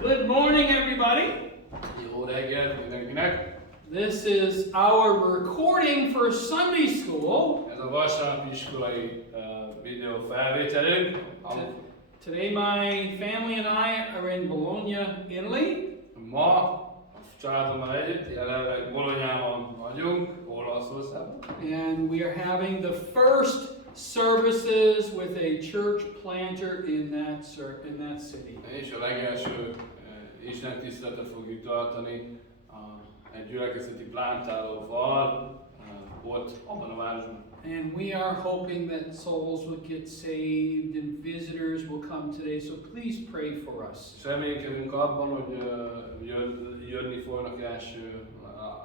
Good morning, everybody. Jó reggelt mindenkinek! This is our recording for Sunday school. Ez a vasárnapi iskolai videó felvételünk. Today, my family and I are in Bologna, Italy. Ma a családommal együtt jelenleg Bolognában vagyunk, Olaszországban. And we are having the first services with a church planter in that city. És a legelső Isten tiszteletet fogjuk tartani egy gyülekezeti plántálóval ott abban a városban. And we are hoping that souls will get saved and visitors will come today, so please pray for us. És reménykedünk abban, hogy jönni fognak első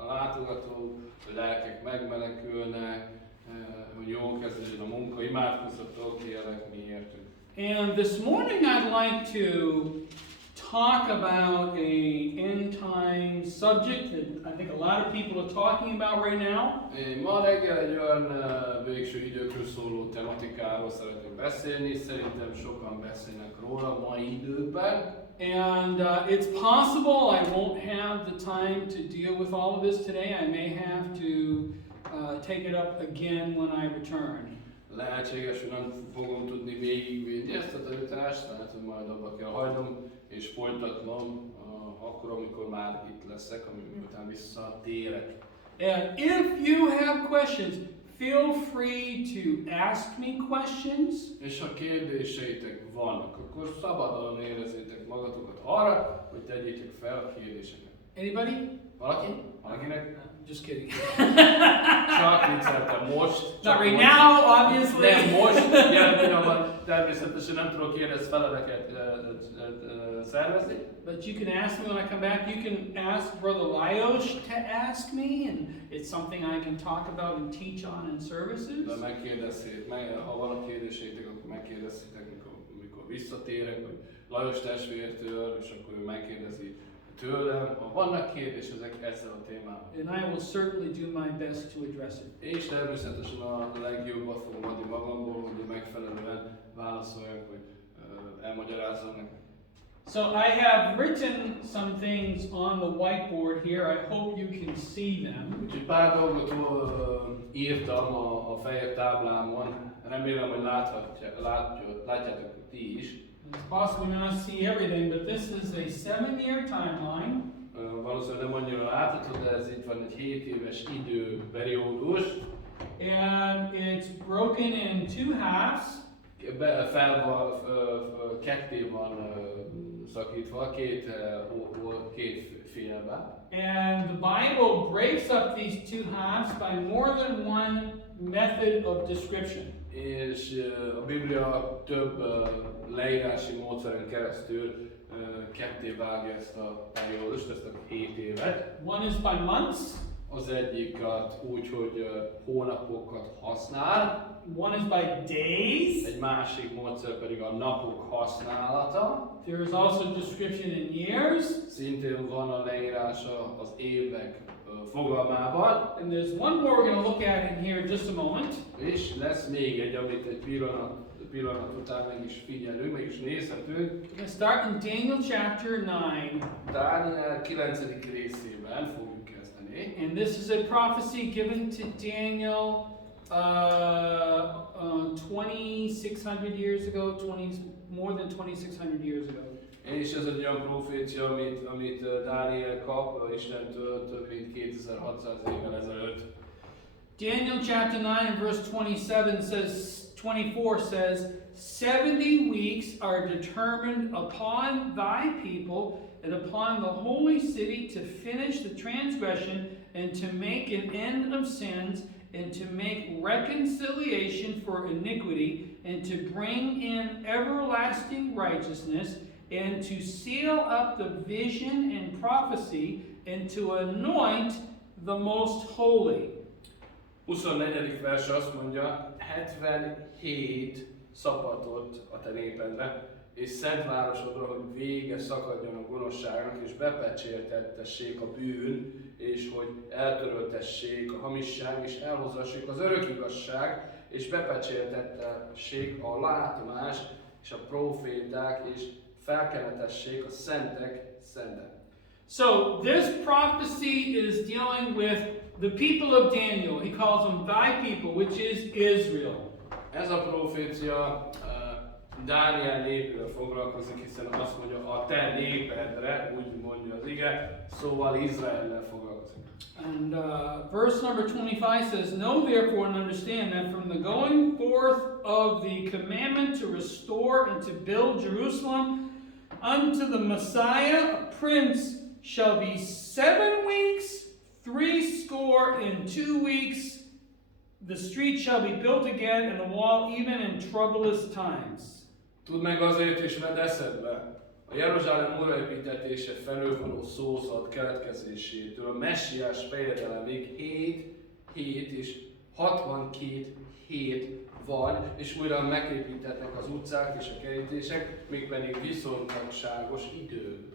látogatók, hogy lelkek megmenekülnek, hogy jól kezdődjön a munka, imádkozzatok, kérlek miértünk. And this morning I'd like to talk about an end time subject that I think a lot of people are talking about right now. Ma reggel egy olyan végső időkről szóló tematikáról szeretnék beszélni, szerintem sokan beszélnek róla mai időkben. And it's possible I won't have the time to deal with all of this today. I may have to take it up again when I return. Lehetséges, hogy nem fogom tudni végigvinni ezt a tanítást, tehát hogy majd abba kell hagynom és folytatnom akkor, amikor már itt leszek, miután visszatérek. And if you have questions, feel free to ask me questions. És ha kérdéseitek vannak, akkor szabadon érezzétek magatokat arra, hogy tegyétek fel a kérdéseket. Anybody? Valaki? Valakinek? Just kidding. Csak vicceltem most. Not right now, obviously. Nem most, jelen pillanatban természetesen nem tudok kérdezfeleleket szervezni. But you can ask me when I come back. You can ask Brother Lajos to ask me, and it's something I can talk about and teach on in services. De megkérdezhétek, ha van a kérdéseitek, akkor megkérdezhétek, mikor visszatérek, hogy Lajos testvértől, és akkor ő megkérdezi tőlem, ha vannak kérdések ezzel a témával. And I will certainly do my best to address it. És természetesen a legjobbat fogom adni magamból, hogy megfelelően válaszoljak, hogy elmagyarázzam nektek. So I have written some things on the whiteboard here. I hope you can see them. Úgyhogy pár dolgot írtam a fehér táblámon, remélem, hogy látjátok ti is. It's possible you not see everything, but this is a 7-year timeline. Valószínűleg nem annyira látható, de ez itt van egy 7 éves időperiódus. And it's broken in two halves. Ketté van szakítva, két félbe. And the Bible breaks up these two halves by more than one method of description. És a Biblia több leírási módszeren keresztül ketté vágja ezt a periódust, ezt a 7 évet. One is by months. Az egyiket úgy, hogy hónapokat használ. One is by days. Egy másik módszer pedig a napok használata. There is also description in years. Szintén van a leírása az évek fogalmában. And there's one more we're going to look at in here in just a moment. És lesz még egy, amit egy pillanat után meg is figyelünk, meg is nézhetünk. We're going to start in Daniel chapter 9. Dániel 9. részében fogjuk kezdeni. And this is a prophecy given to Daniel 2,600 years ago, more than 2,600 years ago. És ez egy olyan profécia, amit Dániel kap Istentől több mint 2600 évvel ezelőtt. Daniel chapter 9 and verse 24 says, 70 weeks are determined upon thy people and upon the holy city to finish the transgression and to make an end of sins and to make reconciliation for iniquity and to bring in everlasting righteousness and to seal up the vision and prophecy and to anoint the most holy. 24. vers azt mondja, 77 szabadot a te népedre, és szent városodra, hogy vége szakadjon a gonoszságnak, és bepecsértettessék a bűn, és hogy eltöröltessék a hamisság, és elhozassék az örök igazság, és bepecsértettessék a látomás, és a proféták, és felkenetessék a szentek szente. So this prophecy is dealing with the people of Daniel. He calls them thy people, which is Israel. Ez a profécia Dániel népével foglalkozik, hiszen azt mondja, a te népedre, úgy mondja az ige, szóval Izraellel foglalkozik. And verse number 25 says, Know therefore and understand that from the going forth of the commandment to restore and to build Jerusalem unto the Messiah, a prince shall be 7 weeks, 62 weeks. The street shall be built again, and the wall even in troublous times. Tudd meg azért is vedd eszedbe, a Jeruzsálem újraépítetése felől való szózat keletkezésétől a messiás fejedelemig 7 és 62 hét van, és újra megépítettek az utcák és a kerítések, mégpedig viszontagságos időkben.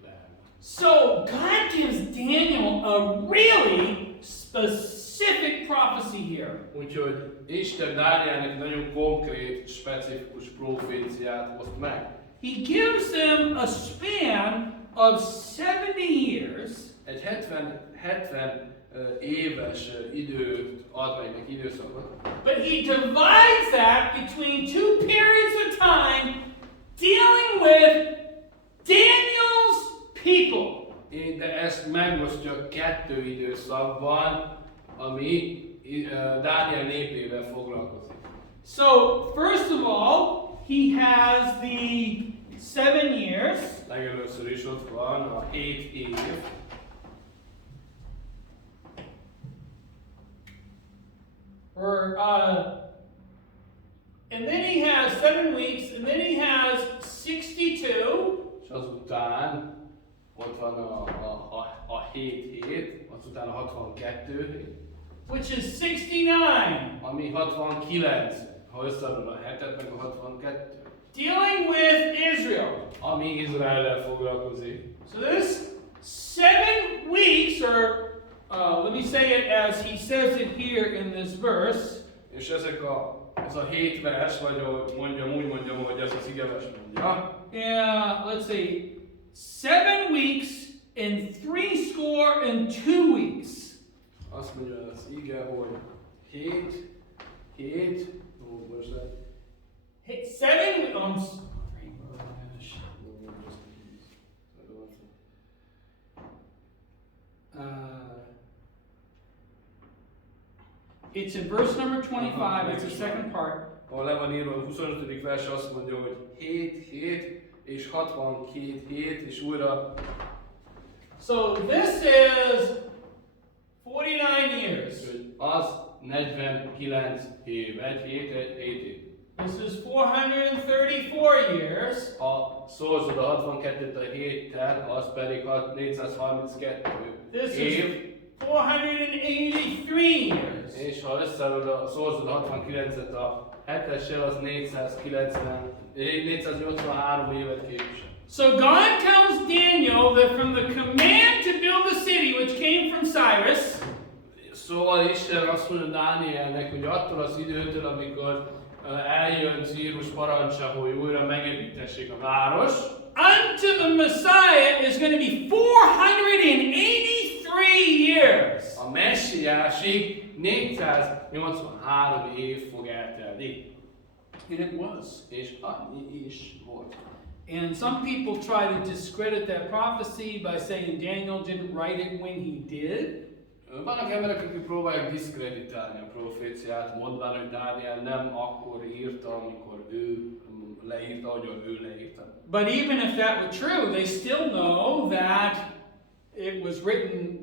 So God gives Daniel a really specific prophecy here. Úgyhogy Isten Dánielnek nagyon konkrét, specifikus proféciát oszt meg. He gives them a span of 70 years. Egy 70 éves időt ad meg neki, időszakot. But he divides that between two periods of time dealing with Daniel's people. De ezt megosztja 2 időszakban, ami Dániel népével foglalkozik. So, first of all, he has the 7 years. Legelőször is ott van a 7 év. And then he has 7 weeks, and then he has 62. És azután ott van a 7 hét, azután a 62 hét, Which is 69. ami 69, ha összeadod a 7-et meg a 62, Dealing with Israel. ami Izraellel foglalkozik. So this 7 weeks, or let me say it as he says it here in this verse. És ez a 7 vers, vagy úgy mondjam, hogy ez az igevers mondja. Yeah, let's see. 7 weeks and 62 weeks. Azt mondja az ige, hogy 7, most le. Hey, 7, I'm sorry. It's in verse number 25, it's the second part. Ahol le van írva, a 25. vers azt mondja, hogy 7 és 62 hét, és újra. So this is 49 years. Az 49 év, egy hét év. This is 434 years. Ha szorzod a 62-t a héttel, az pedig 432 This év. is 483 years. És ha szorzod a 69-et a 7-essel, az 483 évet képvisel. So God tells Daniel that from the command to build the city, which came from Cyrus, Szóval Isten azt mondja Dánielnek, hogy attól az időtől, amikor eljön Círus parancsa, hogy újra megépítessék a város, unto the Messiah is going to be 483 years. a messiásig 483 év fog eltelni. And it was. És annyi is volt. And some people try to discredit that prophecy by saying Daniel didn't write it when he did. Vannak emberek, akik próbálják diszkreditálni a proféciát, mondván, hogy Dániel nem akkor írta, amikor ő leírta, ahogyan ő leírta. But even if that were true, they still know that it was written,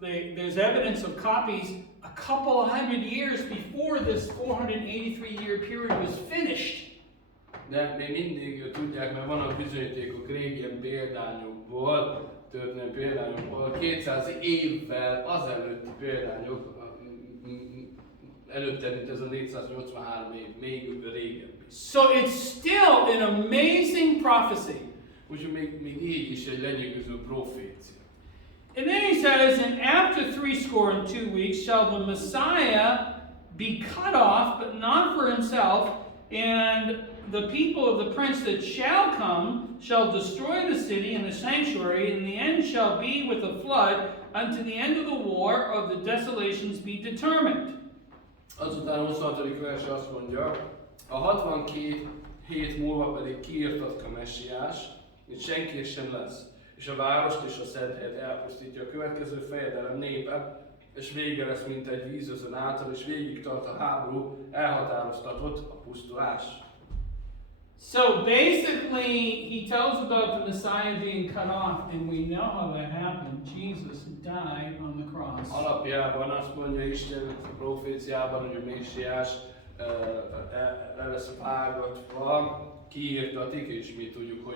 there's evidence of copies a couple of hundred years before this 483 year period was finished. De még mindig tudják, mert vannak bizonyítékok régen példányokból, történelmi példányokból, 200 évvel azelőtti példányok, előtte, mint ez a 483 év, még régebbi. So it's still an amazing prophecy. Úgyhogy még így is egy lenyűgöző profécia. And then he says, and after 62 weeks shall the Messiah be cut off, but not for himself, And the people of the prince that shall come shall destroy the city and the sanctuary, and the end shall be with a flood, unto the end of the war of the desolations be determined. Azután a 26. vers azt mondja, a 62 hét múlva pedig kiirtott a messiás, mint senki sem lesz, és a várost és a szent helyet elpusztítja a következő fejedelem népe, és vége lesz, mint egy vízözön által, és végig tart a háború, elhatároztatott a pusztulás. So basically, he tells about the Messiah being cut off, and we know how that happened. Jesus died on the cross. Alapjában azt mondja Isten a proféciában, hogy a messiás le lesz vágatva, kiirtatik, és mi tudjuk,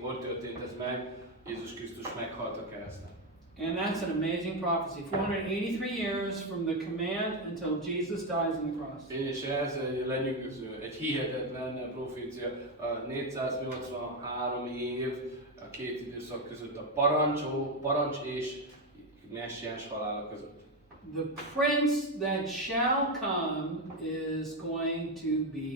hogy történt ez meg. Jézus Krisztus meghalt a kereszten. And that's an amazing prophecy. 483 years from the command until Jesus dies on the cross. És ez egy lenyűgöző, egy hihetetlen profécia. 483 év a két időszak között, a parancs és messiás halála között. The prince that shall come is going to be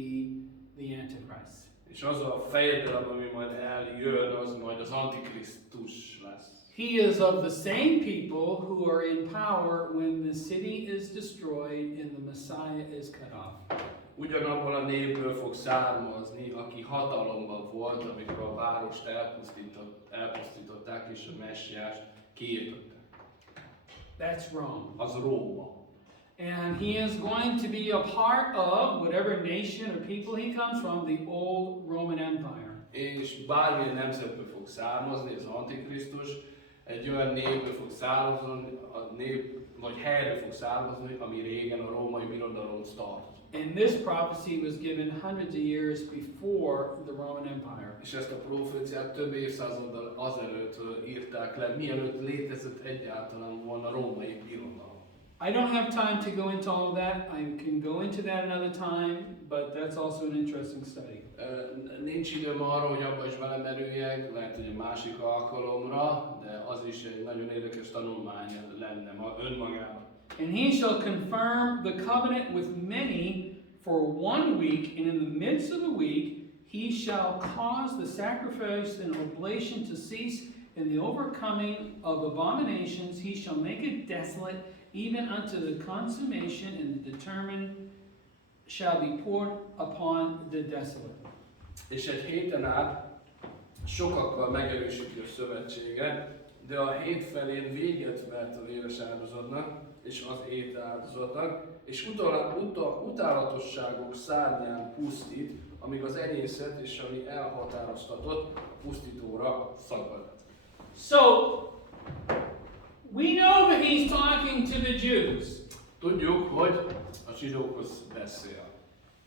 the Antichrist. És az a fejedelem, ami majd eljön, az majd az Antikrisztus lesz. He is of the same people who are in power when the city is destroyed and the Messiah is cut off. Ugyanabból a népből fog származni, aki hatalomban volt, amikor a várost elpusztították és a messiást kiirtották. That's Rome. Az Róma. And he is going to be a part of whatever nation or people he comes from, the old Roman Empire. És bármilyen nemzetből fog származni az Antikrisztus, egy olyan népből fog származni, vagy helyről fog származni, ami régen a római birodalom tart. And this prophecy was given hundreds of years before the Roman Empire. És ezt a proféciát több évszázaddal azelőtt írták le, mielőtt létezett egyáltalán volna római birodalom. I don't have time to go into all of that. I can go into that another time, but that's also an interesting study. Nincs időm arra, hogy abba is belemerüljek, lehet, hogy egy másik alkalomra, de az is egy nagyon érdekes tanulmány lenne önmagában. And he shall confirm the covenant with many for 1 week, and in the midst of the week he shall cause the sacrifice and oblation to cease, and the overcoming of abominations he shall make it desolate, even unto the consummation, and the determined shall be poured upon the desolate. És egy héten át sokakkal megerősíti a szövetséget, de a hét felén véget vet a véres áldozatnak, és az ét áldozatnak, és utálatosságok szárnyán pusztít, amíg az enyészet és ami elhatároztatott pusztítóra szakad. So, we know that he's talking to the Jews. Tudjuk, hogy a zsidókhoz beszél.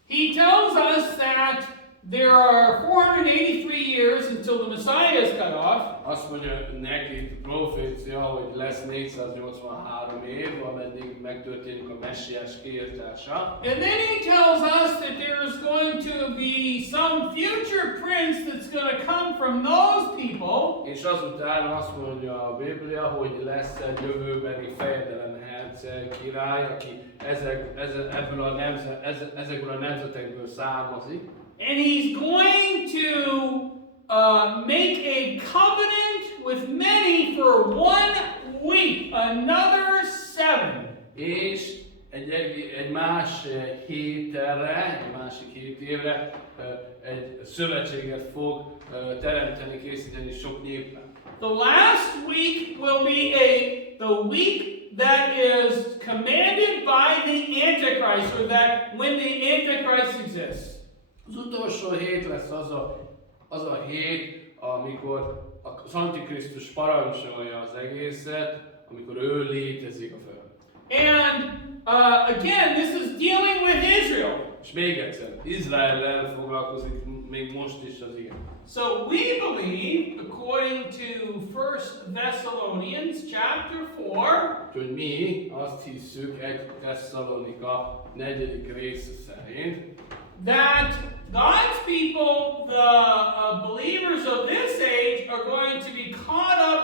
He tells us that there are 483 years until the Messiah is cut off. Azt mondja neki profécia, hogy lesz 483 év, ameddig megtörténik a messiás kiirtása. And then he tells us that there's going to be some future prince that's going to come from those people. És azután azt mondja a Biblia, hogy lesz egy jövőbeni fejedelem herceg, király, aki ezekből a nemzetekből származik. And he's going to make a covenant with many for 1 week, another 7. És egy másik 7 évre egy szövetséget fog teremteni, készíteni sok néppel. The last week will be the week that is commanded by the Antichrist, or that when the Antichrist exists. Az utolsó hét lesz az a hét, amikor az Antikrisztus parancsolja az egészet, amikor ő létezik a földön. And again, this is dealing with Israel. És még egyszer, Izraellel foglalkozik még most is az ige. So we believe, according to 1 Thessalonians chapter 4, Úgyhogy mi azt hisszük 1 Tesszalonika 4. része szerint, that God's people, the believers of this age, are going to be caught up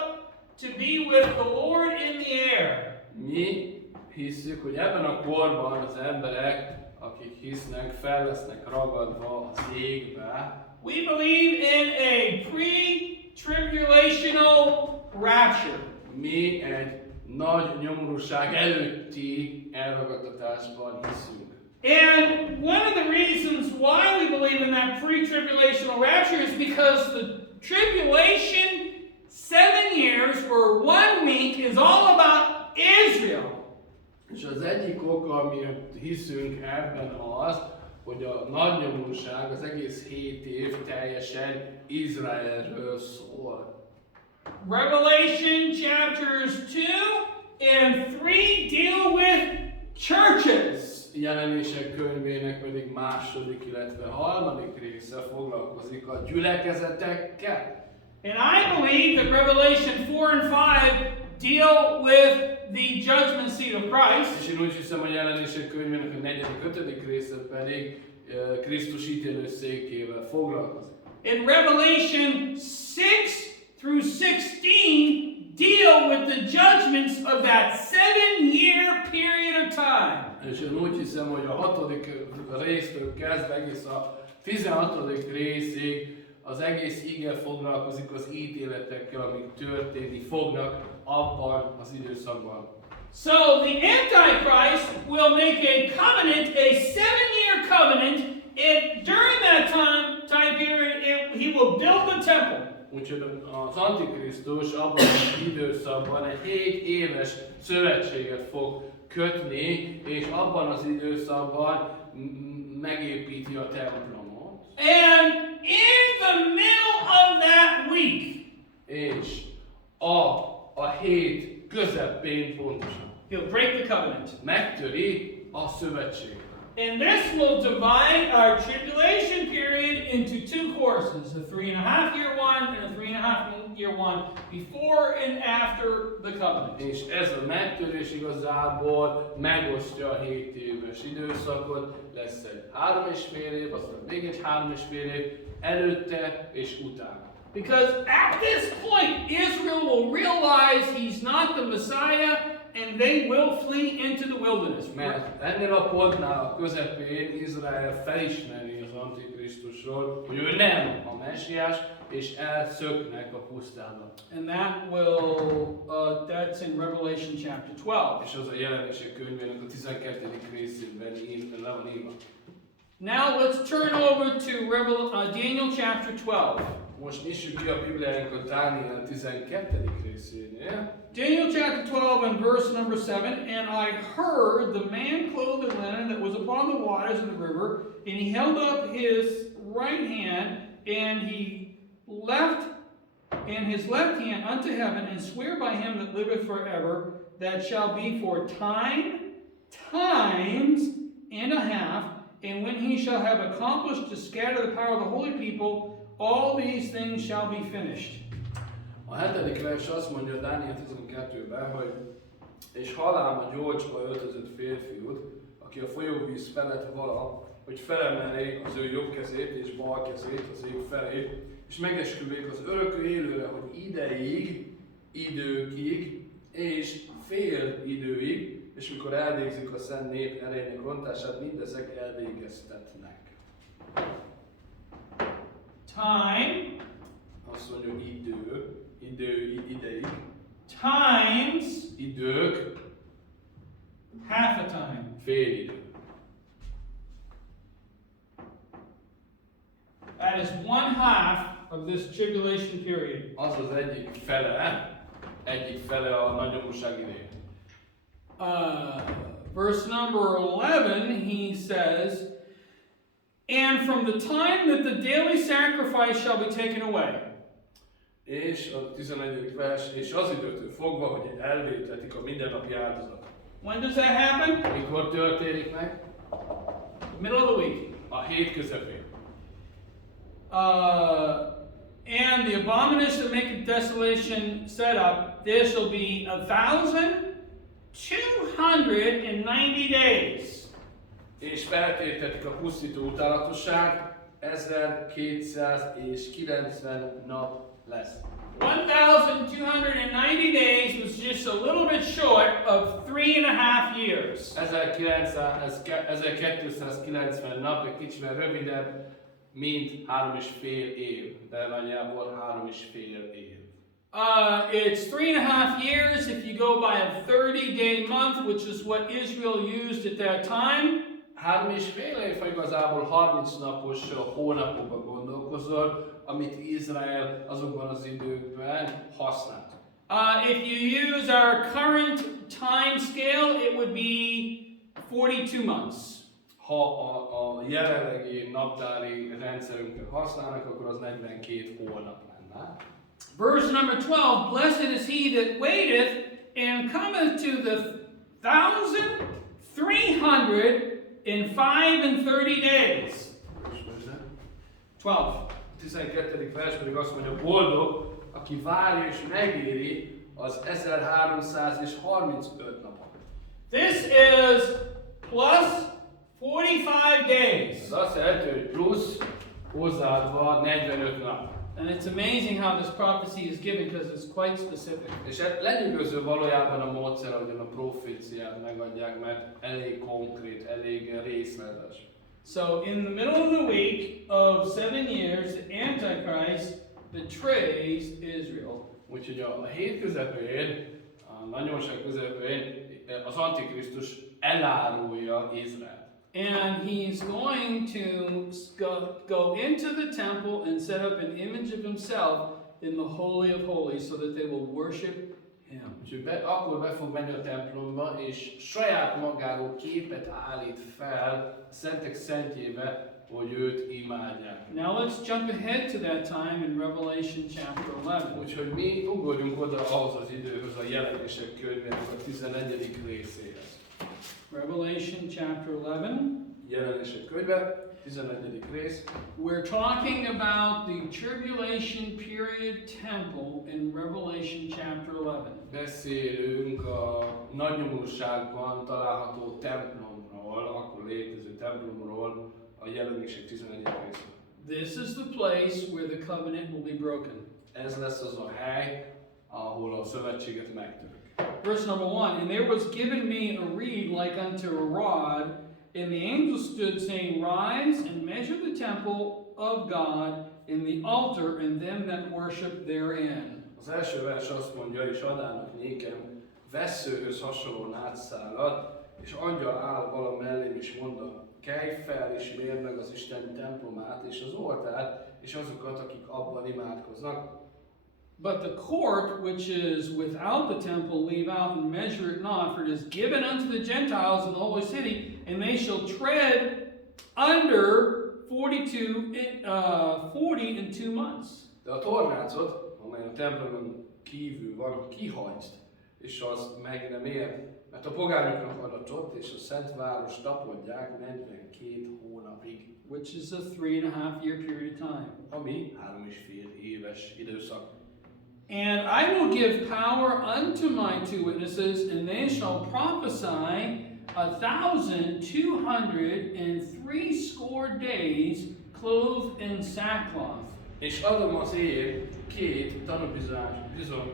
to be with the Lord in the air. mi hisszük, hogy ebben a korban az emberek, akik hisznek, fel lesznek ragadva az égbe. We believe in a pre-tribulational rapture. Mi egy nagy nyomorúság előtti elragadtatásban hiszünk. And one of the reasons why we believe in that pre-tribulational rapture is because the tribulation, 7 years for 1 week, is all about Israel. És az egyik oka, amiért hiszünk ebben az, hogy a nagy nyomorúság, az egész 7 év teljesen Izraelről szól. Revelation chapters 2 and 3 deal with churches. Jelenések könyvének pedig második, illetve harmadik része foglalkozik a gyülekezetekkel. And I believe that Revelation 4 and 5 deal with the judgment seat of Christ. És én úgy hiszem, hogy jelenések könyvének a 4., 5. része pedig Krisztus ítélőszékével foglalkozik. In Revelation 6 through 16 deal with the judgments of that 7-year period of time. És én úgy hiszem, hogy a 6. résztől kezdve egész a 16. részig az egész ige foglalkozik az ítéletekkel, amik történni fognak abban az időszakban. So the Antichrist will make a covenant, a 7-year covenant, and during that time period, he will build the temple. Úgyhogy az Antikrisztus abban az időszakban egy 7 éves szövetséget fog kötni, és abban az időszakban megépíti a templomot. And in the middle of that week, És a hét közepén pontosan he'll break the covenant. megtöri a szövetséget. And this will divide our tribulation period into 2 courses, a 3.5-year one and a 3.5-year one, before and after the covenant. És ez a megtörés igazából megosztja a 7 éves időszakot, lesz egy 3,5 év, aztán még egy 3,5 év, előtte és utána. Because at this point, Israel will realize he's not the Messiah, and they will flee into the wilderness. Mert ennél a pontnál a közepén Izrael felismeri az Antikrisztusról, hogy ő nem a messiás, és elszöknek a pusztába. And that's in Revelation chapter 12. És az a jelenések könyvének a 12. részében le van írva. Now let's turn over to Daniel chapter 12. Most nyissuk ki a Bibliánkat Dániel 12. részénél. Daniel chapter 12 and verse number 7, and I heard the man clothed in linen that was upon the waters of the river, and he held up his right hand, and his left hand unto heaven, and sware by him that liveth forever, that shall be for times and a half, and when he shall have accomplished to scatter the power of the holy people, all these things shall be finished. A 7. vers azt mondja Dániel 12-ben, hogy és hallám a gyolcsba öltözött férfiút, aki a folyóvíz felett vala, hogy felemeli az ő jobb kezét és bal kezét az ég felé, és megesküvék az örökké élőre, hogy időkig és fél időig, és mikor elvégzik a szent nép erejének rontását, mindezek elvégeztetnek. Time. Azt mondja, hogy ideig. Times. Idők. Half a time. Fél idő. That is 1/2 of this tribulation period. Az az egyik fele a nagy nyomorúság ideje. Verse number 11, he says, and from the time that the daily sacrifice shall be taken away. És a 11. vers, és az időtől fogva, hogy elvétetik a mindennapi áldozatot. When does that happen? Mikor történik meg? The middle of the week. A hét közepén. And the abomination that maketh desolation set up, there shall be 1,290 days. És feltértetik a pusztító utálatosság, 1290 nap lesz. 1,290 days was just a little bit short of 3.5 years. 1290 nap, egy kicsivel rövidebb, mint 3,5 év, de nagyjából 3,5 év. It's 3.5 years if you go by a 30-day month, which is what Israel used at that time. 3,5 év, ha igazából 30 napos hónapokban gondolkozol, amit Izrael azokban az időkben használt. If you use our current time scale, it would be 42 months. Ha a jelenlegi naptári rendszerünket használnak, akkor az 42 hónap lenne. Verse number 12, blessed is he that waiteth and cometh to the 1,335 days. 12. 12. vers pedig azt mondja, boldog, aki várja és megéri az 1335 napot. This is plus 45 days. Ez azt jelenti, hogy plusz hozzáadva 45 nap. And it's amazing how this prophecy is given because it's quite specific. És lenyűgöző valójában a módszer, ahogyan a proféciát megadják, mert elég konkrét, elég részletes. So in the middle of the week of 7 years, the Antichrist betrays Israel. Úgyhogy a hét közepén, a nagyonság közepén az Antikrisztus elárulja Izraelt. And he's going to go into the temple and set up an image of himself in the Holy of Holies so that they will worship him. Úgyhogy akkor be fog menni a templomba, és saját magáról képet állít fel a szentek szentjébe, hogy őt imádják. Now let's jump ahead to that time in Revelation chapter 11. Úgyhogy mi ugorjunk oda ahhoz az időhöz, a jelenések könyvének a 11. részéhez. Revelation chapter 11. Jelenések könyve, 11. rész. We're talking about the tribulation period temple in Revelation chapter 11. Beszélünk a nagynyomorúságban található templomról, akkor létező templomról, a jelenések 11. részben. This is the place where the covenant will be broken. Ez lesz az a hely, ahol a szövetséget megtörik. Verse number 1, and there was given me a reed like unto a rod, and the angel stood saying, rise and measure the temple of God and the altar and them that worship therein. Az első vers azt mondja, és adának nékem vesszőhöz hasonló nátszálat, és angyal áll vala mellém, és mondta, kelj fel, és mérd meg az Isten templomát, és az oltárt, és azokat, akik abban imádkoznak. But the court which is without the temple leave out and measure it not, for it is given unto the Gentiles in the holy city, and they shall tread under 40 and 2 months. De a tornácot, amely a templomon kívül van, kihajtsd, és az meg nem ér, mert a pogányoknak adatott, és a szent város tapodják 42 hónapig. Which is a 3.5 year period of time. Ami 3,5 éves időszak. And I will give power unto my 2 witnesses, and they shall prophesy 1,260 days, clothed in sackcloth. És adom az én 2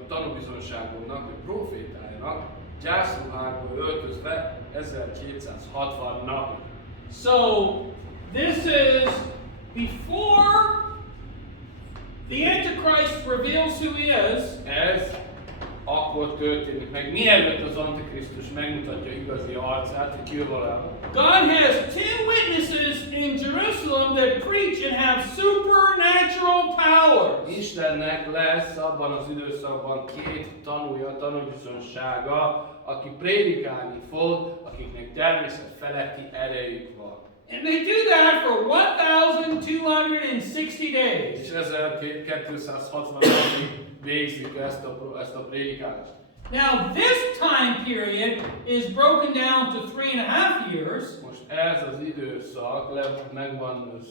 tanúbizonságomnak, hogy profétáljanak, gyászruhákba öltözve 1260 napig. So, this is before the Antichrist reveals who he is. Ez akkor történik meg, mielőtt az Antikrisztus megmutatja igazi arcát, hogy ki valójában. God has 2 witnesses in Jerusalem that preach and have supernatural powers. Istennek lesz abban az időszakban 2 tanúja, tanúbizonsága, aki prédikálni fog, akiknek természet feletti erejük van. And they do that for 1,260 days. És 1260 napig végzik ezt a prédikálást. Now, this time period is broken down to 3.5 years. Most ez az időszak meg van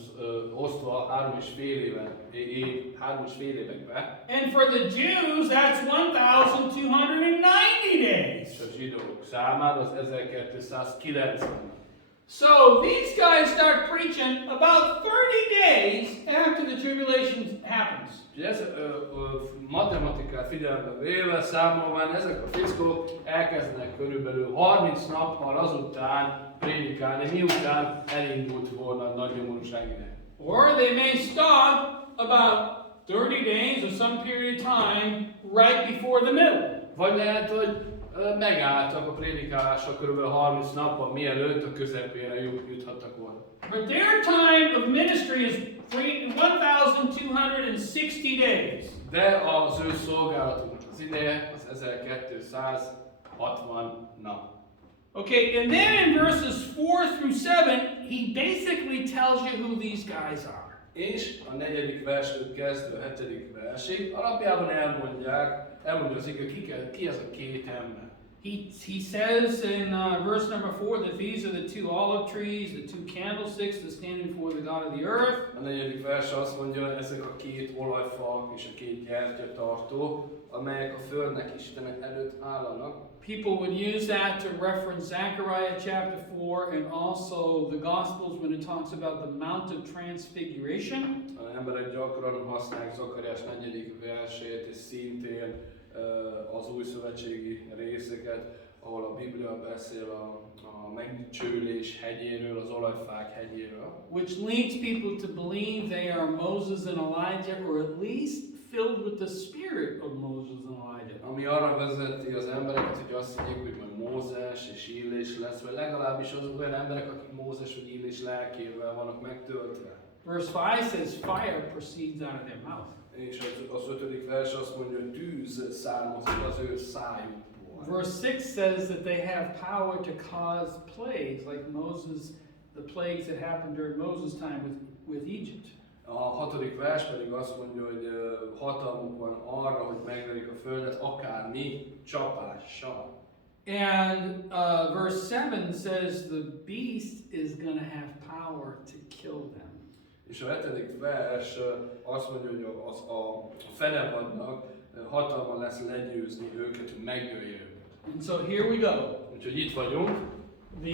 osztva 3,5 évekbe. And for the Jews, that's 1,290 days. És a zsidók számára az 1290. So these guys start preaching about 30 days after the tribulation happens. happens. Ugye ez matematikát figyelembe véve számolván ezek a fickók elkezdenek körülbelül 30 nappal azután prédikálni, miután elindult volna a nagy nyomorúság ide. Or they may stop about 30 days or some period of time right before the middle. Vagy lehet, hogy megálltak a prédikálásra körülbelül 30 nappal, mielőtt a közepére juthattak volna. But their time of ministry is 1,260 days. De az ő szolgálatuknak az ideje az 1260 nap. Okay, and then in verses 4 through 7, he basically tells you who these guys are. És a 4. verstől kezdve a 7. versig alapjában elmondja az ige, ki ez a két ember. He says in verse number 4 that these are the two olive trees, the two candlesticks that stand before the God of the earth. A 4. vers azt mondja, hogy ezek a két olajfak és a két gyertyatartó, amelyek a földnek Istenek előtt állanak. People would use that to reference Zechariah chapter 4 and also the Gospels when it talks about the Mount of Transfiguration. Az emberek gyakran használják Zakariás 4. versét, és szintén az új szövetségi részeket, ahol a Biblia beszél a megdicsőlés hegyéről, az olajfák hegyéről. Which leads people to believe they are Moses and Elijah, or at least filled with the spirit of Moses and Elijah. Ami arra vezeti az embereket, hogy azt mondják, hogy majd Mózes és Illés lesz, vagy legalábbis azok olyan emberek, akik Mózes vagy Illés lelkével vannak megtöltve. Verse 5 says, fire proceeds out of their mouth. És az 5. vers azt mondja, hogy tűz származik az ő szájukból. Verse 6 says that they have power to cause plagues, like Moses, the plagues that happened during Moses' time with Egypt. A 6. vers pedig azt mondja, hogy hatalmuk van arra, hogy megverik a földet akármi csapással. And verse 7 says the beast is going to have power to kill them. És a 7. vers azt mondja, hogy a fenevadnak hatalma lesz legyőzni őket, hogy megölje őket. And so here we go. Úgyhogy itt vagyunk. The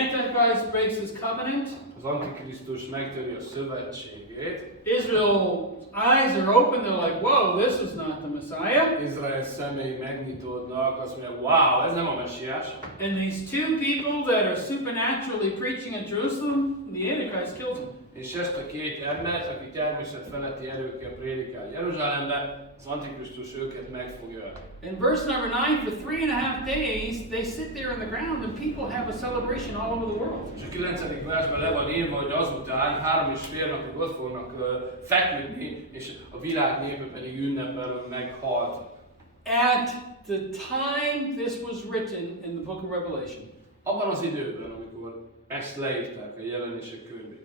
Antichrist breaks his covenant. Az Antikrisztus megtöri a szövetségét. Israel's eyes are open. They're like, whoa, this is not the Messiah. Izrael szemei megnyitódnak, azt mondja, wow, ez nem a messiás. And these two people that are supernaturally preaching in Jerusalem, the Antichrist kills them. És ezt a két embert, aki természet feletti erőkkel prédikál Jeruzsálemben, az Antikrisztus őket meg fogja ölni. In verse number 9, for 3.5 days, they sit there on the ground and people have a celebration all over the world. És a 9. versben le van írva, hogy azután 3,5 napig ott fognak feküdni, és a világ népe pedig ünnepel, hogy meghalt. At the time this was written in the book of Revelation, Abban az időben, amikor ezt leírták a jelenések könyvét,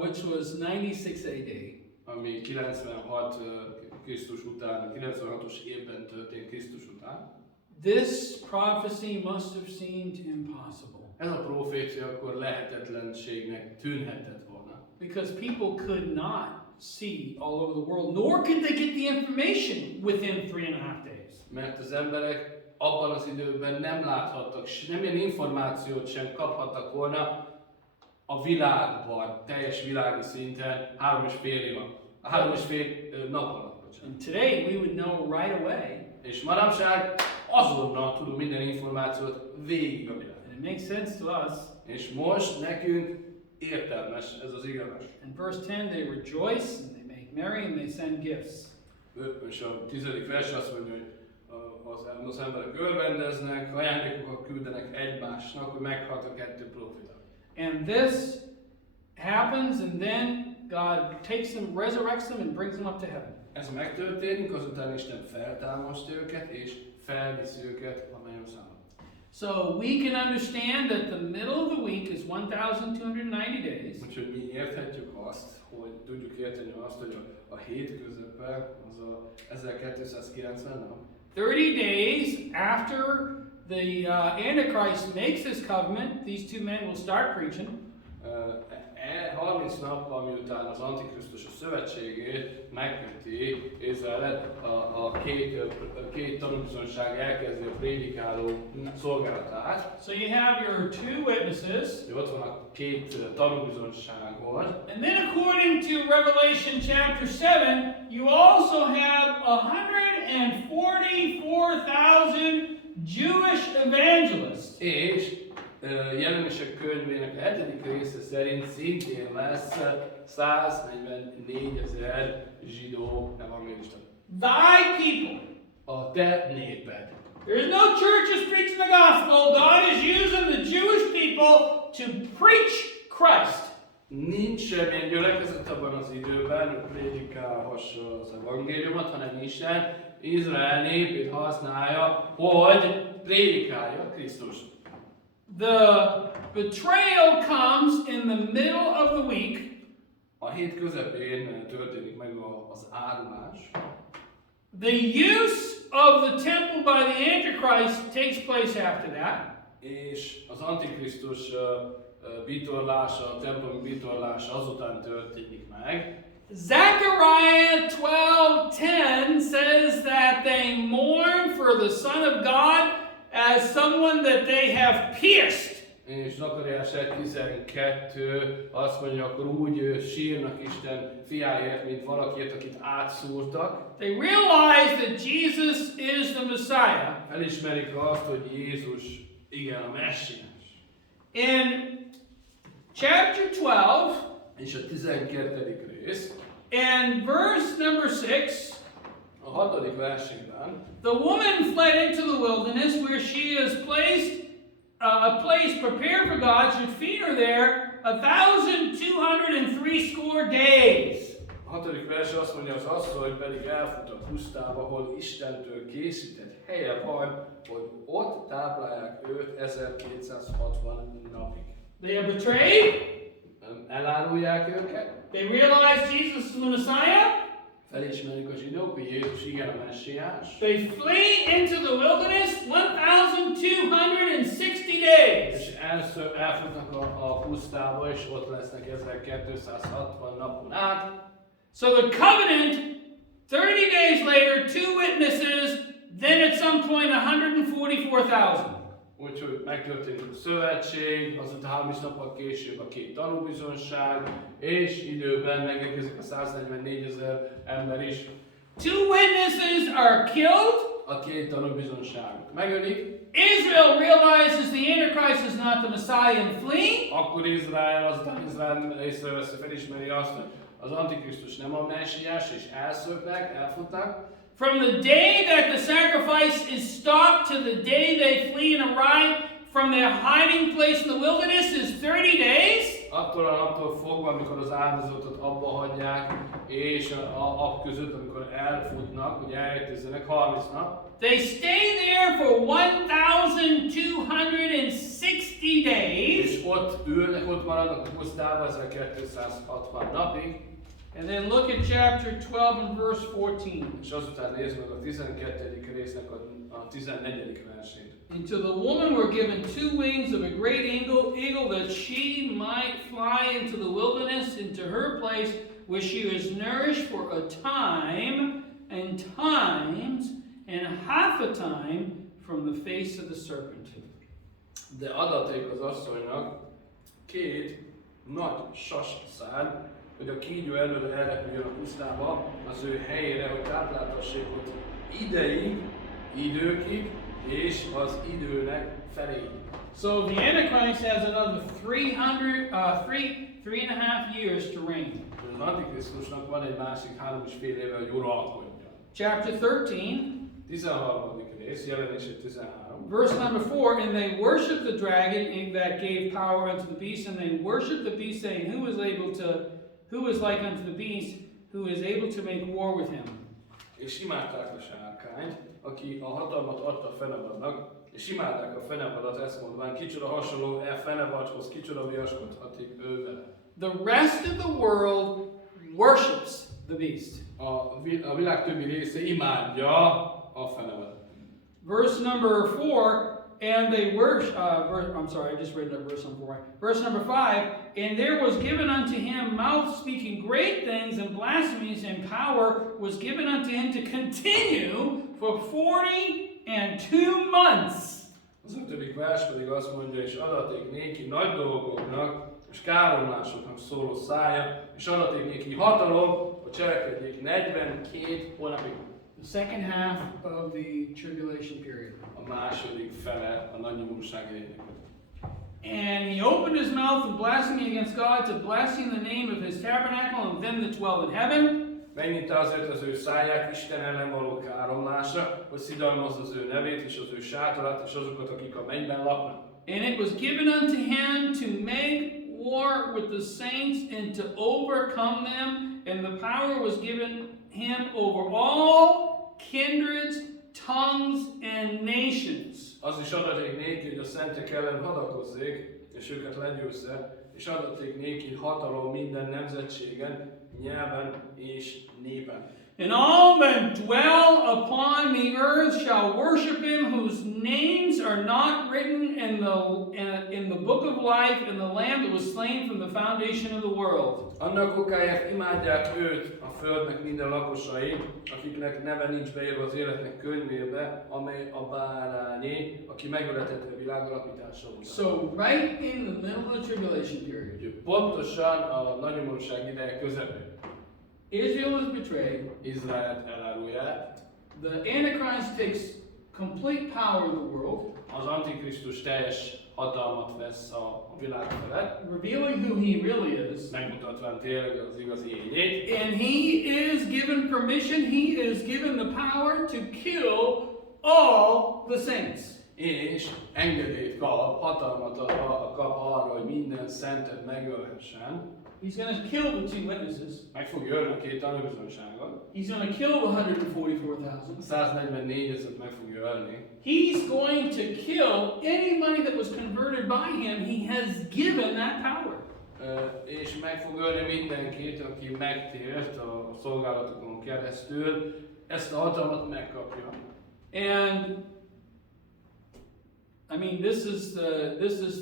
which was 96 AD, ami 96 Krisztus után, 96-os évben történt Krisztus után, this prophecy must have seemed impossible. ez a profécia akkor lehetetlenségnek tűnhetett volna. Because people could not see all over the world, nor could they get the information within 3.5 days. Mert az emberek abban az időben nem láthattak, semmilyen információt sem kaphattak volna a világban, teljes világi szinten 3,5 nap alatt. And today we would know right away. És manapság azonnal tudunk minden információt végig a világ. And it makes sense to us. És most nekünk értelmes ez az igazság. In verse 10 they rejoice and they make merry and they send gifts. És a 10. vers azt mondja, hogy az emberek örvendeznek, ajándékokat küldenek egymásnak, hogy meghalt a 2 profita. And this happens and then God takes them, resurrects them and brings them up to heaven. Ez megtörténik, azután Isten feltámaszt őket, és felviszi őket a mennyországba. So we can understand that the middle of the week is 1,290 days. Úgyhogy mi érthetjük azt, hogy tudjuk érteni azt, hogy a hét közepe az a 1290 nap. 30 days after the Antichrist makes his covenant, these two men will start preaching. 30 30 nappal miután az Antikrisztus a szövetségét megköti Izrael, a két tanúbizonyság elkezdi a prédikáló szolgálatát. So you have your two witnesses. Ott van a két tanúbizonyságod. And then according to Revelation chapter 7, you also have 144,000 Jewish evangelists. És Jelenések könyvének a 7. része szerint szintén lesz 144 000 zsidó evangélista. Thy people. A te néped. There is no churches preaching the gospel. God is using the Jewish people to preach Christ. Nincs semmilyen gyülekezet abban az időben, hogy prédikálhassa az evangéliumot, hanem Isten Izrael népét használja, hogy prédikálja Krisztust. The betrayal comes in the middle of the week. A hét közepén történik meg az árulás. The use of the temple by the Antichrist takes place after that. És az Antikrisztus bitorlása, a templom bitorlása azután történik meg. Zechariah 12:10 says that they mourn for the Son of God as someone that they have pierced. És Zakariás 1:12 azt mondja, akkor úgy sírnak Isten fiáért, mint valakiért, akit átszúrtak. They realize that Jesus is the Messiah. Elismerik azt, hogy Jézus igen a messiás. In chapter 12, És a 12. rész, and verse number 6, a 6. versében, the woman fled into the wilderness where she is placed, a place prepared for God should feed her there 1,260 days. a 6. vers azt mondja, az asszony pedig elfut a pusztába, ahol Istentől készített helye van, hogy ott táplálják őt 1260 napig. They are betrayed. Elárulják őket, They realize Jesus is the Messiah. felismerik a zsidók, hogy Jézus igen a messiás, They flee into the wilderness 1,260 days. és elfutnak a pusztába, és ott lesznek 1260 napon át. So the covenant, 30 days later, two witnesses, then at some point 144,000. Úgyhogy megtörténik a szövetség, azután 30 nappal később a két tanúbizonyság, és időben megérkezik a 144 000 ember is. Two witnesses are killed. A két tanúbizonyságot megölik, Israel realizes the Antichrist is not the Messiah and flee. akkor azután Izrael észreveszi, felismeri azt, hogy az Antikrisztus nem a messiás, és elszöknek, elfutnak. From the day that the sacrifice is stopped to the day they flee and arrive from their hiding place in the wilderness is 30 days. Attól a naptól fogva, amikor az áldozatot abba hagyják, és a között, amikor elfutnak, hogy elrejtőzzenek 30 nap. They stay there for 1,260 days. És ott ülnek, ott maradnak a pusztában 1260 napig. And then look at chapter 12 and verse 14. És azután nézd meg a 12. résznek a 14. versét. And to the woman were given two wings of a great eagle that she might fly into the wilderness, into her place, where she was nourished for a time, and times, and half a time from the face of the serpent. De adaték az asszonynak két nagy sasszán, hogy a kígyó előre elrepüljön a pusztába, az ő helyére, hogy tápláltassék ott időkig, és az időnek feléig. So the Antichrist has another 3.5 years to reign. Az Antikrisztusnak van egy másik 3,5 éve, hogy uralkodjon. Chapter 13, 13. rész, Jelenések 13. verse number 4, and they worshiped the dragon that gave power unto the beast, and they worshiped the beast, saying, who is like unto the beast, who is able to make war with him? És imádták a sárkányt, aki a hatalmat adta fenevadnak, és imádták a fenevadat, ezt mondván, kicsoda hasonló fenevadhoz, kicsoda viaskodhatik ővel. The rest of the world worships the beast. A világ többi része imádja a fenevadat. Verse number 4, and they worship. I'm sorry, I just read that verse number 4. Verse number 5. And there was given unto him mouth speaking great things and blasphemies, and power was given unto him to continue for 42 months. Az 5. vers pedig azt mondja, és adaték néki nagy dolgoknak, és káromlásoknak szóló szája, és adaték néki hatalom, hogy cselekedjék 42 hónapig. The second half of the tribulation period. A második fele a nagy nyomorúság idejének. And he opened his mouth in blasphemy against God, to blaspheme the name of his tabernacle and them that dwell in heaven. Megnyitta azért az ő száját Isten ellen való káromlásra, hogy szidalmazza az ő nevét és az ő sátorát és azokat, akik a mennyben laknak. And it was given unto him to make war with the saints and to overcome them, and the power was given him over all kindreds, tongues, and nations. Az is adaték néki, hogy a szentek ellen hadakozzék, és őket legyőzze, és adaték néki hatalom minden nemzetségen, nyelven és népen. And all that dwell upon the earth shall worship him, whose names are not written in the book of life, and the Lamb that was slain from the foundation of the world. Annak okáért imádják őt, a földnek minden lakosai, akiknek neve nincs beírva az életnek könyvébe, amely a bárányé, aki megöletett a világ alapítása után. So right in the middle of the tribulation period, Pontosan a nagy nyomorúság ideje közepén. Israel is betrayed. Izraelt elárulják. The Antichrist takes complete power of the world, Az Antikrisztus teljes hatalmat vesz a világ felett, revealing who he really is. megmutatván tényleg az igazi énjét. And he is given permission, he is given the power to kill all the saints. És engedélyt kap, hatalmat kap arra, hogy minden szentet megölhessen. He's going to kill the two witnesses. Meg fogja ölni a két tanúbizonyságot. He's going to kill the 144,000. 144 ezeret meg fogja ölni. He's going to kill anybody that was converted by him. He has given that power. És meg fog ölni mindenkit, aki megtért a szolgálatokon keresztül. Ezt a hatalmat megkapja. And I mean, this is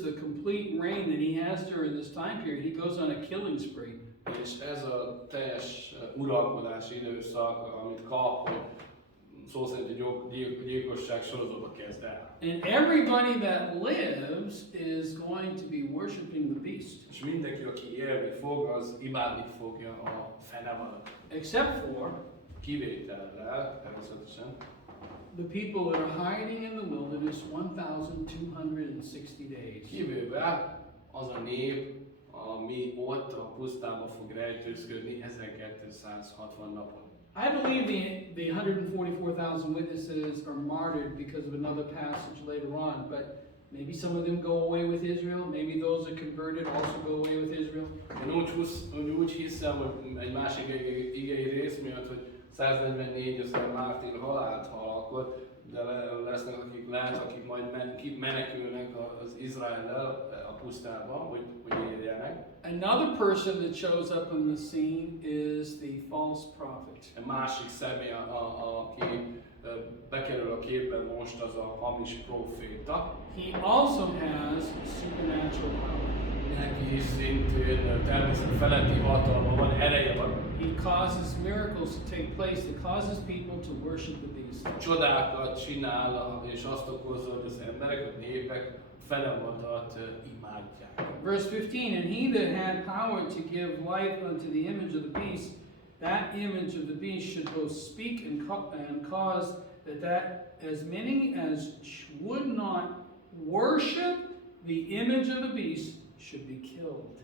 the complete reign that he has during this time period. He goes on a killing spree. És ez a teljes uralkodási időszak, amit kap, hogy szó szerint egy gyilkosság sorozatba kezd el. And everybody that lives is going to be worshiping the beast. És mindenki, aki élni fog, az imádni fogja a fenevadat. Except for Kivétellel, természetesen, the people that are hiding in the wilderness 1,260 days. kivéve az a nép, ami ott a pusztában fog rejtőzködni 1260 napon. I believe the 144,000 witnesses are martyred because of another passage later on, but maybe some of them go away with Israel, maybe those that converted also go away with Israel. Én úgy hiszem, hogy egy másik igei rész miatt, hogy 144 ezer mártír halált hal akkor, de lesznek akik majd menekülnek az Izraellel a pusztába, hogy éljenek. Another person that shows up on the scene is the false prophet. A másik személy, aki bekerül a képben most, az a hamis proféta. He also has supernatural power. Neki szintén természet feletti hatalma van, ereje van. He causes miracles to take place that causes people to worship the beast. Csodákat csinál, és azt okozza, hogy az emberek, a népek fenevadat imádják. Verse 15, and he that had power to give life unto the image of the beast, that image of the beast should both speak and cause that as many as would not worship the image of the beast should be killed.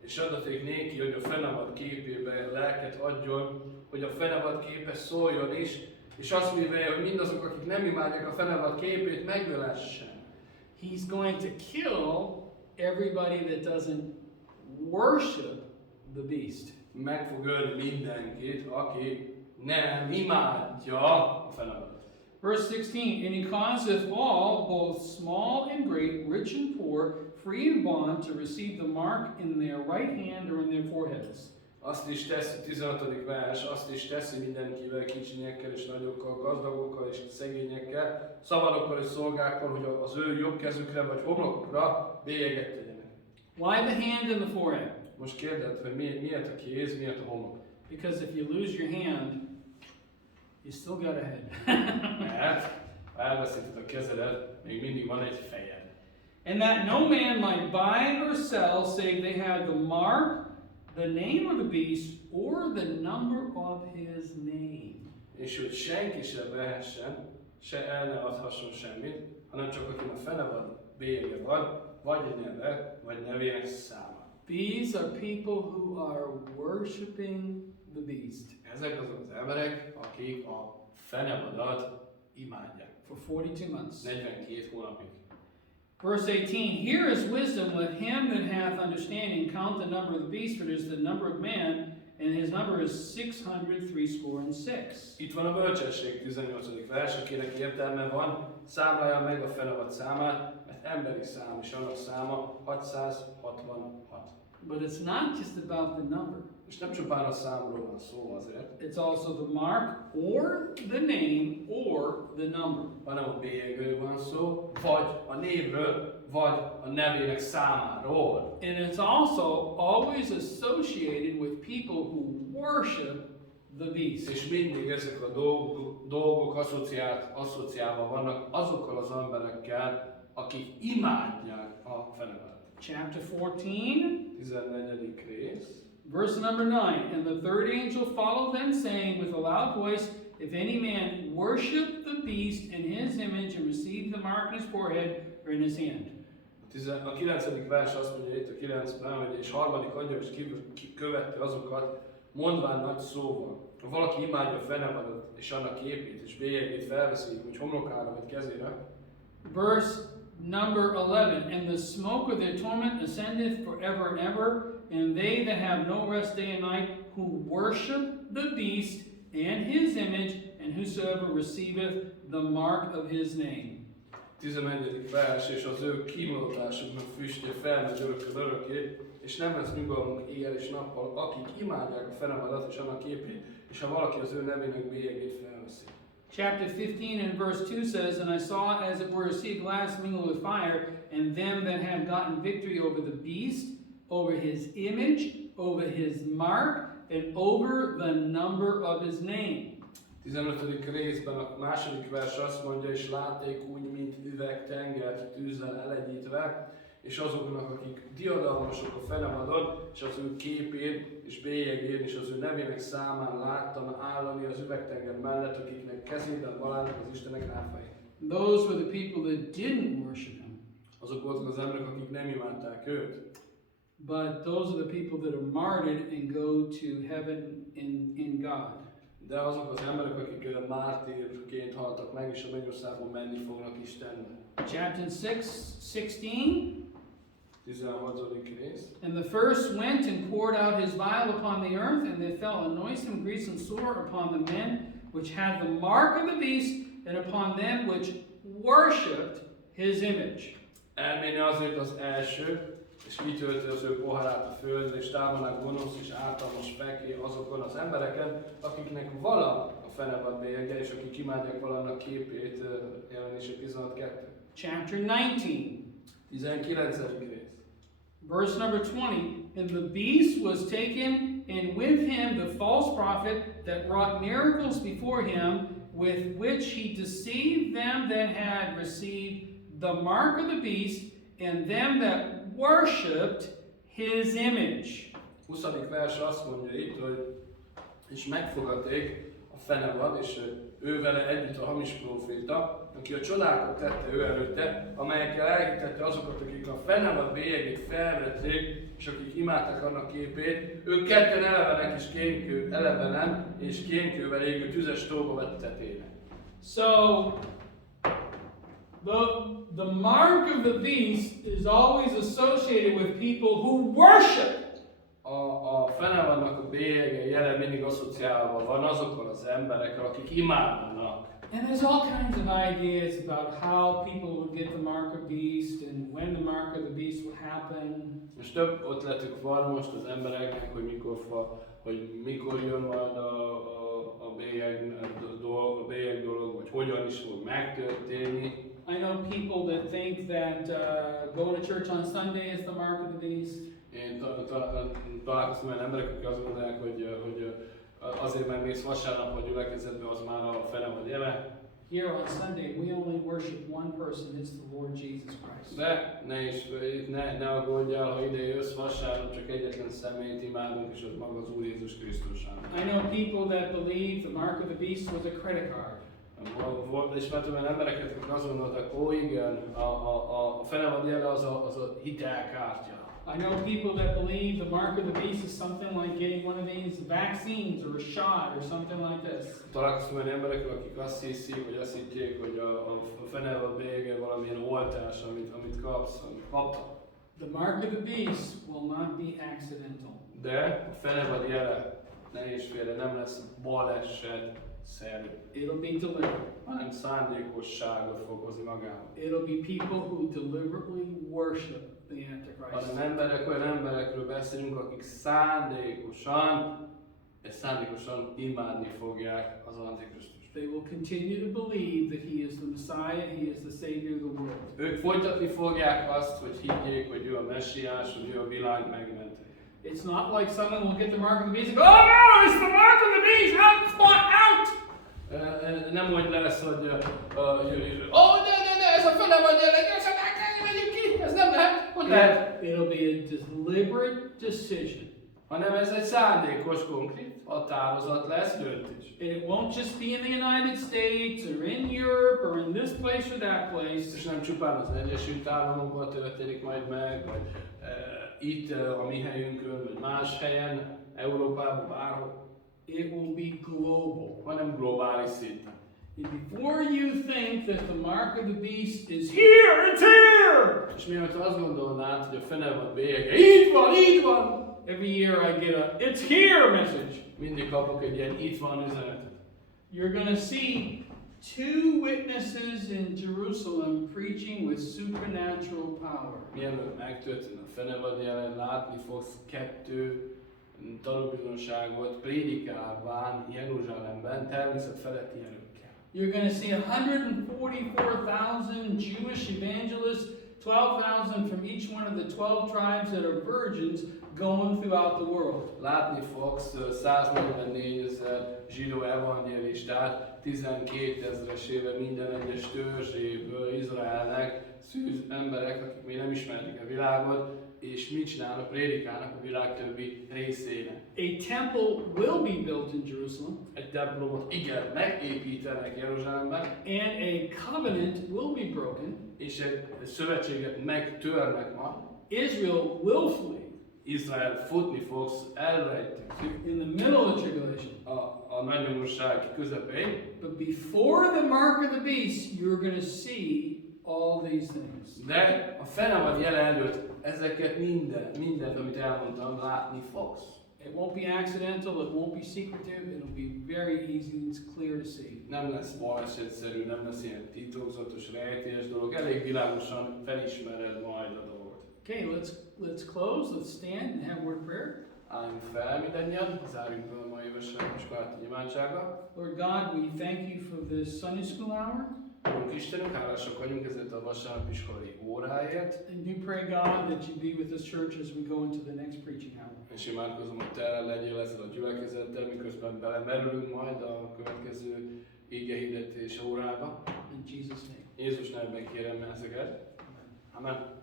És adaték néki, hogy a fenevad képébe lelket adjon, hogy a fenevad képe szóljon is, és azt művelje, hogy mindazok, akik nem imádják a fenevad képét, megölessen. He's going to kill everybody that doesn't worship the beast. Meg fog ölni mindenkit, aki nem imádja a fenevadat. Verse 16, and he causeth all, both small and great, rich and poor, free and bond, to receive the mark in their right hand or in their foreheads. Azt is teszi, 16. vers, azt is teszi mindenkivel, kicsinyekkel és nagyokkal, gazdagokkal és szegényekkel, szabadokkal és szolgákkal, hogy az ő jobb kezükre vagy homlokukra bélyeget tegyenek. Why the hand and the forehead? Most kérdezd, hogy miért a kéz, miért a homlok? Because if you lose your hand, you still got a head. Mert ha elveszíted a kezedet, még mindig van egy fejed. And that no man might buy or sell save they had the mark, the name of the beast, or the number of his name. És hogy senki sem vehessen, se el ne adhasson semmit, hanem csak akinek fene van, bélye van, vagy egy neve, vagy nevének száma. These are people who are worshiping the beast Ezek azok az emberek, akik a fenevadat imádják. for 42 months. 42 hónapig. Verse 18, here is wisdom, let him that hath understanding count the number of the beast, for it is the number of man, and his number is 666. Itt van a bölcsesség 18. vers, akinek értelme van, számlálja meg a fenevad számát, mert emberi szám is annak száma 666. But it's not just about the number. És nem csupán a számról van szó azért, It's also the mark, or the name, or the number. hanem a bélyegről van szó, vagy a névről, vagy a nevének számáról. And it's also always associated with people who worship the beast. És mindig ezek a dolgok asszociálva vannak azokkal az emberekkel, akik imádják a fenevadat. Chapter 14, 14. rész. verse number 9. And the third angel followed them, saying with a loud voice, if any man worship the beast in his image and receive the mark in his forehead or in his hand. A 9. vers azt mondja itt a 9-ben, hogy és harmadik angyal is követte azokat, mondván nagy szóval. Ha valaki imádja a fenevadat és annak képét és bélyegét felveszi, hogy homlokára vagy kezére. Verse number 11. And the smoke of their torment ascendeth forever and ever, and they that have no rest day and night, who worship the beast and his image, and whosoever receiveth the mark of his name. 11. vers, és az ő kíméltásuknak füstje felmegy örökön örökké, és nem lesz nyugalmunk éjjel és nappal, akik imádják a fenevadat és annak képét, és ha valaki az ő nevének bélyegét felveszi. Chapter 15 and verse 2 says, And I saw as it were a sea of glass mingled with fire, and them that had gotten victory over the beast, over his image, over his mark, and over the number of his name. 15. részben a második vers azt mondja, és látték úgy, mint üvegtengert tűzzel elegyítve, és azoknak, akik diadalmasok a fenevadon, és az ő képén és bélyegén, és az ő nevének számán láttam állani az üvegtenger mellett, akiknek kezében valának az Istenek ráfai. Those were the people that didn't worship him. Azok voltak az emberek, akik nem imádták őt. But those are the people that are martyred and go to heaven in God. De azok az emberek, akik mártírként haltak meg, és a mennyországban menni fognak Istenbe. Chapter 16. rész. And the first went and poured out his vial upon the earth, and there fell a noisome, greasy sore upon the men which had the mark of the beast, and upon them which worshipped his image. Elmény azért az első, és kitölti az ő pohárát a földre, és támadnak gonosz és általmas feké azokon az embereken, akiknek vala a fenevad bélye, és akik imádják valannak képét, Jelenések 16:2. Chapter 19. 19. rész. Verse number 20. And the beast was taken, and with him the false prophet that wrought miracles before him, with which he deceived them that had received the mark of the beast, and them that worshipped his image. 20. vers azt mondja itt, hogy és megfogadték a fenevad, és ő vele együtt a hamis próféta, aki a csodákat tette ő előtte, amelyekkel elhitette azokat, akik a fenevad bélyegét felvették, és akik imádtak annak képét, ők ketten elevenen és kénkővel égő tüzes tóba vettetének. So, the mark of the beast is always associated with people who worship. A fenevadnak a bélyege jelen mindig asszociálva van azokkal az emberekkel, akik imádnak. And there's all kinds of ideas about how people would get the mark of beast and when the mark of the beast will happen. És több ötletük van most az embereknek, hogy mikor jön majd a bélyeg dolog, vagy hogyan is fog megtörténni. I know people that think that going to church on Sunday is the mark of the beast. Én találkoztam olyan emberek, akik azt gondolják, hogy azért megmész vasárnap a gyülekezetbe, az már a fenevad jele. Here on Sunday, we only worship one person, it's the Lord Jesus Christ. De ne aggódjál, ha ide jössz vasárnap, csak egyetlen személyt imádunk, és az maga az Úr Jézus Krisztus. I know people that believe the mark of the beast was a credit card. Ismertem olyan embereket, akik azt gondoltak, ó igen, a fenevad jele az a hitelkártya. I know people that believe the mark of the beast is something like getting one of these vaccines or a shot or something like this. Találkoztam olyan emberekkel, akik azt hiszik, vagy azt hitték, hogy a fenevad bége valamilyen oltás, amit kaptak. The mark of the beast will not be accidental. De a fenevad jele, ne is félre, nem lesz balesetszerű. It'll be deliberate. Hanem szándékosságot fog hozni magával. It'll be people who deliberately worship the Antichrist. Hanem olyan emberekről beszélünk, akik szándékosan imádni fogják az Antikrisztust. They will continue to believe that he is the Messiah, he is the Savior of the world. Ők folytatni fogják azt, hogy higgyék, hogy ő a messiás, hogy ő a világ megmentő. It's not like someone will get the mark of the beast and go, oh no, it's the mark of the beast, out! Nem úgy lesz, hogy de, ez a fenevad jele, megyünk ki, ez nem lehet, hogy lehet. It'll be a deliberate decision. Hanem ez egy szándékos, konkrét határozat lesz, döntés. And it won't just be in the United States or in Europe or in this place or that place. És nem csupán az Egyesült Államokban történik majd meg, vagy itt a mi helyünkön, vagy más helyen, Európában, bárhol. It will be global. Hanem globális szinten. And before you think that the mark of the beast is here, it's here! És mielőtt azt gondolnád, hogy a fenevad bélyege, itt van! Every year I get a "It's here" message. Mindig kapok egy ilyen itt van üzenetet. You're going to see two witnesses in Jerusalem preaching with supernatural power. Mielőtt megtörténik a fenevad jelen, látni fogsz 2 tanúbizonyságot prédikálván Jeruzsálemben természet feletti erőkkel. You're going to see 144,000 Jewish evangelists, 12,000 from each one of the 12 tribes that are virgins, going throughout the world. Látni fogsz 144 000 zsidó evangélistát, 12 000-esével minden egyes törzséből Izraelnek, szűz emberek, akik még nem ismerik a világot, és mit csinálnak, prédikálnak a világ többi részének. A temple will be built in Jerusalem. Egy templomot igen, megépítenek Jeruzsálemben. And a covenant will be broken. És egy szövetséget megtörnek ma. Israel will flee. Izrael futni fogsz, elrejtődik. In the middle of the tribulation. A nagy nyomorúság közepén. But before the mark of the beast, you're going to see all these things. De a fenevad jele előtt ezeket mindent, amit elmondtam, látni fogsz. It won't be accidental, it won't be secretive, it'll be very easy and it's clear to see. Nem lesz balesetszerű, nem lesz ilyen titokzatos, rejtélyes dolog, elég világosan felismered majd a dolgot. Okay, let's close, let's stand and have a word of prayer. Álljunk fel mindannyian, zárjunk be a mai vasárnapi imádsággal. Lord God, we thank you for this Sunday school hour. Úrunk Istenünk, hálásak vagyunk ezért a vasárnapi iskolai óráért. And we pray, God, that you be with this church as we go into the next preaching hour. És imádkozom, hogy te legyél ezzel a gyülekezettel, miközben belemerülünk majd a következő igehirdetés órába. In Jesus' name. Jézus nevében kérem ezeket. Amen.